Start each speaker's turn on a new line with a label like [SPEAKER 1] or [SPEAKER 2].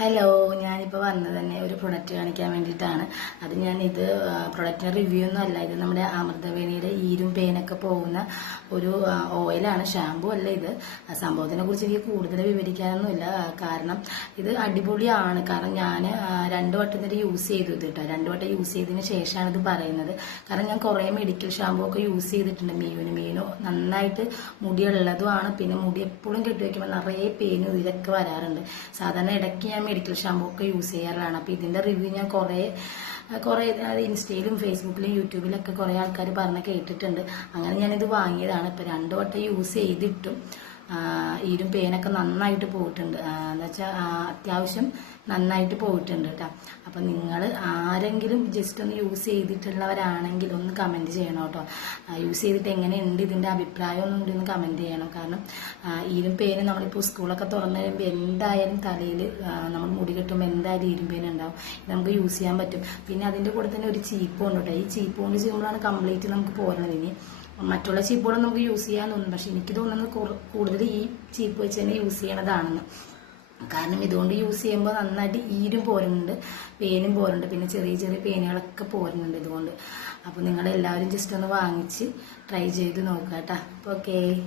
[SPEAKER 1] Hello ഞാനിപ്പോൾ വന്നത് തന്നെ ഒരു പ്രൊഡക്റ്റ് കാണിക്കാൻ വേണ്ടിയിട്ടാണ്. അത് ഞാൻ ഇത് പ്രൊഡക്റ്റിന്റെ റിവ്യൂ ഒന്നും അല്ല. ഇത് നമ്മുടെ അമൃതവേണിയുടെ ഈരും പേനൊക്കെ പോകുന്ന ഒരു ഓയിലാണ് ഷാമ്പു അല്ല ഇത്. സംഭവത്തിനെ കുറിച്ച് എനിക്ക് കൂടുതൽ വിവരിക്കാനൊന്നുമില്ല കാരണം ഇത് അടിപൊളിയാണ്. കാരണം ഞാൻ രണ്ട് വട്ടം തന്നെ യൂസ് ചെയ്തു ഇത് കേട്ടോ. രണ്ട് വട്ടം യൂസ് ചെയ്തതിന് ശേഷമാണ് ഇത് പറയുന്നത്. കാരണം ഞാൻ കുറേ മെഡിക്കൽ ഷാമ്പു ഒക്കെ യൂസ് ചെയ്തിട്ടുണ്ട്. മീനു മീനു നന്നായിട്ട് മുടിയുള്ളതുമാണ് പിന്നെ മുടി എപ്പോഴും കെട്ടി വയ്ക്കുമ്പോൾ നിറയെ പേനും ഇതൊക്കെ വരാറുണ്ട്. സാധാരണ ഇടയ്ക്ക് ഞാൻ മെഡിക്കൽ ഷാമ്പു ഒക്കെ യൂസ് ചെയ്യാറാണ് അപ്പോൾ ഇതിന്റെ റിവ്യൂ ഞാൻ കുറേ കുറേ ഇൻസ്റ്റയിലും ഫേസ്ബുക്കിലും യൂട്യൂബിലൊക്കെ കുറേ ആൾക്കാർ പറഞ്ഞ് കേട്ടിട്ടുണ്ട്. അങ്ങനെ ഞാനിത് വാങ്ങിയതാണ്. ഇപ്പോൾ രണ്ട് വട്ടം യൂസ് ചെയ്തിട്ടും. ഈരും പേനൊക്കെ നന്നായിട്ട് പോയിട്ടുണ്ട്. എന്ന് വെച്ചാൽ അത്യാവശ്യം നന്നായിട്ട് പോയിട്ടുണ്ട് കേട്ടോ. അപ്പം നിങ്ങൾ ആരെങ്കിലും ജസ്റ്റ് ഒന്ന് യൂസ് ചെയ്തിട്ടുള്ളവരാണെങ്കിൽ ഒന്ന് കമന്റ് ചെയ്യണം കേട്ടോ. യൂസ് ചെയ്തിട്ട് എങ്ങനെയുണ്ട് ഇതിന്റെ അഭിപ്രായം ഒന്നും ഒന്ന് കമന്റ് ചെയ്യണം. കാരണം ഈരും പേന് നമ്മളിപ്പോൾ സ്കൂളൊക്കെ തുറന്നു കഴിയുമ്പോൾ എന്തായാലും തലയിൽ നമ്മൾ മുടി കെട്ടുമ്പോൾ എന്തായാലും ഈരും പേന ഉണ്ടാവും. നമുക്ക് യൂസ് ചെയ്യാൻ പറ്റും. പിന്നെ അതിന്റെ കൂടെ തന്നെ ഒരു ചീപ്പ് ഉണ്ട്. കേട്ടോ ഈ ചീപ്പ് കൊണ്ട് ചെയ്യുമ്പോഴാണ് കംപ്ലീറ്റ് നമുക്ക് പോരണത് ഇനി. മറ്റുള്ള ചീപ്പുകളും നമുക്ക് യൂസ് ചെയ്യാന്ന് തോന്നുന്നു. പക്ഷെ എനിക്ക് തോന്നുന്നത് കൂടുതൽ ഈ ചീപ്പ് വെച്ച് തന്നെ യൂസ് ചെയ്യണതാണെന്ന്. കാരണം ഇതുകൊണ്ട് യൂസ് ചെയ്യുമ്പോൾ നന്നായിട്ട് ഈരും പോരുന്നുണ്ട് പേനും പോരുന്നുണ്ട്. പിന്നെ ചെറിയ ചെറിയ പേനുകളൊക്കെ പോരുന്നുണ്ട് ഇതുകൊണ്ട്. അപ്പോൾ നിങ്ങളെല്ലാവരും ജസ്റ്റ് ഒന്ന് വാങ്ങിച്ച് ട്രൈ ചെയ്ത് നോക്കാം കേട്ടോ ഓക്കേ